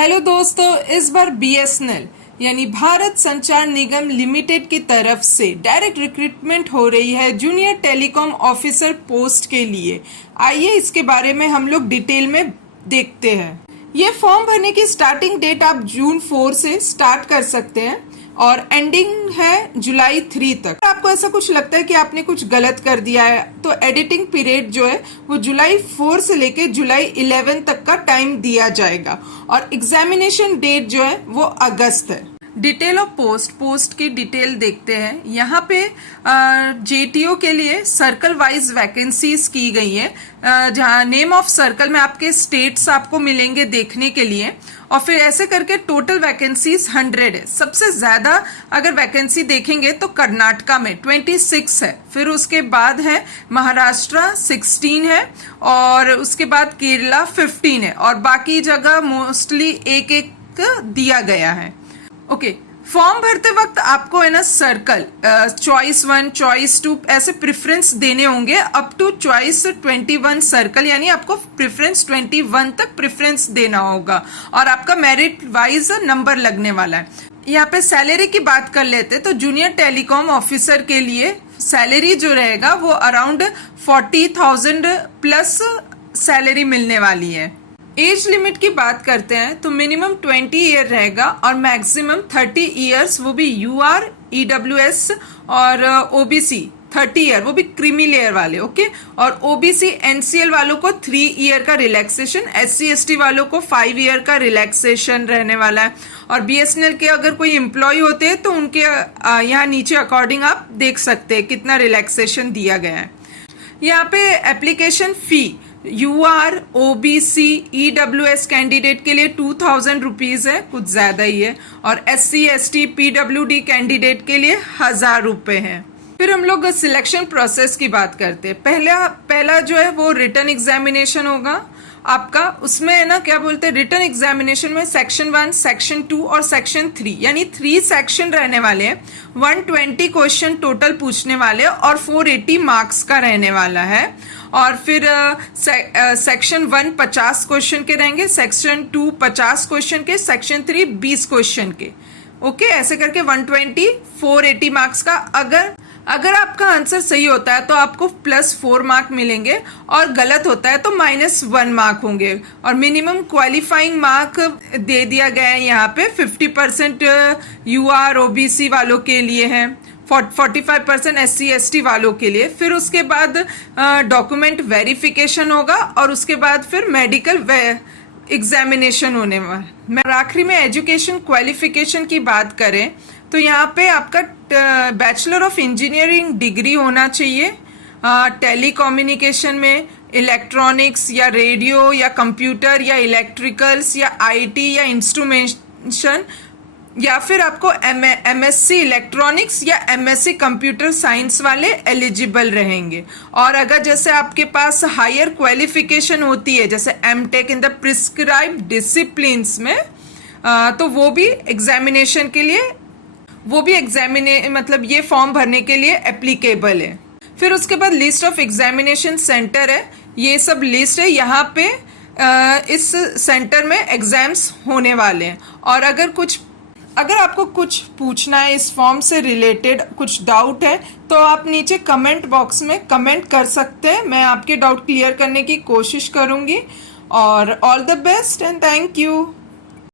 Hello दोस्तों, इस बार BSNL यानी भारत संचार निगम लिमिटेड की तरफ से डायरेक्ट रिक्रूटमेंट हो रही है जूनियर टेलीकॉम ऑफिसर पोस्ट के लिए। आइए इसके बारे में हम लोग डिटेल में देखते हैं। ये फॉर्म भरने की स्टार्टिंग डेट आप जून 4 से स्टार्ट कर सकते हैं और एंडिंग है जुलाई 3 तक। आपको ऐसा कुछ लगता है कि आपने कुछ गलत कर दिया है तो एडिटिंग पीरियड जो है वो जुलाई 4 से लेके जुलाई 11 तक का टाइम दिया जाएगा और एग्जामिनेशन डेट जो है वो अगस्त है। डिटेल ऑफ पोस्ट की डिटेल देखते हैं। यहाँ पे जेटीओ के लिए सर्कल वाइज वैकेंसीज की गई है, जहाँ नेम ऑफ सर्कल में आपके स्टेट्स आपको मिलेंगे देखने के लिए और फिर ऐसे करके टोटल वैकेंसीज 100 है। सबसे ज्यादा अगर वैकेंसी देखेंगे तो कर्नाटका में 26 है, फिर उसके बाद है महाराष्ट्र 16 है और उसके बाद केरला 15 है और बाकी जगह मोस्टली एक एक दिया गया है। ओके, फॉर्म भरते वक्त आपको है ना सर्कल चॉइस 1 चॉइस 2 ऐसे प्रेफरेंस देने होंगे अप टू चॉइस 21 सर्कल, यानी आपको प्रेफरेंस 21 तक प्रेफरेंस देना होगा और आपका मेरिट वाइज नंबर लगने वाला है। यहाँ पे सैलरी की बात कर लेते तो जूनियर टेलीकॉम ऑफिसर के लिए सैलरी जो रहेगा वो अराउंड 40,000 प्लस सैलरी मिलने वाली है। एज लिमिट की बात करते हैं तो मिनिमम 20 ईयर रहेगा और मैक्सिमम 30 ईयर्स, वो भी यूआर, ईडब्ल्यूएस और ओबीसी 30 ईयर, वो भी क्रीमी लेयर वाले। ओके, और ओबीसी एनसीएल वालों को 3 ईयर का रिलैक्सेशन, एससी एसटी वालों को 5 ईयर का रिलैक्सेशन रहने वाला है। और बीएसएनएल के अगर कोई एम्प्लॉय होते हैं तो उनके यहाँ नीचे अकॉर्डिंग आप देख सकते हैं कितना रिलैक्सेशन दिया गया है। यहाँ पे application fee UR, OBC, EWS candidate के लिए 2000 रुपीज है, कुछ ज्यादा ही है, और एससी एसटी पीडब्ल्यूडी कैंडिडेट के लिए 1000 रुपए है। फिर हम लोग सिलेक्शन प्रोसेस की बात करते हैं। पहला जो है वो रिटन एग्जामिनेशन होगा आपका, उसमें है ना क्या बोलते हैं, रिटन एग्जामिनेशन में सेक्शन 1, सेक्शन 2 और सेक्शन 3 यानी 3 सेक्शन रहने वाले हैं। 120 क्वेश्चन टोटल पूछने वाले और 480 मार्क्स का रहने वाला है। और फिर सेक्शन 1 50 क्वेश्चन के रहेंगे, सेक्शन 2 50 क्वेश्चन के, सेक्शन 3 20 क्वेश्चन के। ओके, ऐसे करके 120 480 मार्क्स का। अगर आपका आंसर सही होता है तो आपको +4 मार्क मिलेंगे और गलत होता है तो -1 मार्क होंगे। और मिनिमम क्वालिफाइंग मार्क दे दिया गया है यहाँ पे 50% यूआर ओबीसी वालों के लिए है, 45% एससी एसटी वालों के लिए। फिर उसके बाद डॉक्यूमेंट वेरिफिकेशन होगा और उसके बाद फिर मेडिकल एग्जामिनेशन होने वाला। आखिरी में एजुकेशन क्वालिफिकेशन की बात करें तो यहाँ पे आपका बैचलर ऑफ इंजीनियरिंग डिग्री होना चाहिए टेलीकम्युनिकेशन में, इलेक्ट्रॉनिक्स या रेडियो या कंप्यूटर या इलेक्ट्रिकल्स या आईटी या इंस्ट्रूमेंटेशन, या फिर आपको एमएससी इलेक्ट्रॉनिक्स या एमएससी कंप्यूटर साइंस वाले एलिजिबल रहेंगे। और अगर जैसे आपके पास हायर क्वालिफिकेशन होती है जैसे MTech in the prescribed disciplines में, तो वो भी एग्जामिनेशन के लिए मतलब ये फॉर्म भरने के लिए एप्लीकेबल है। फिर उसके बाद लिस्ट ऑफ एग्जामिनेशन सेंटर है, ये सब लिस्ट है। यहाँ पे इस सेंटर में एग्जाम्स होने वाले हैं। और अगर आपको कुछ पूछना है इस फॉर्म से रिलेटेड, कुछ डाउट है तो आप नीचे कमेंट बॉक्स में कमेंट कर सकते हैं, मैं आपके डाउट क्लियर करने की कोशिश करूंगी। और all the best and thank you.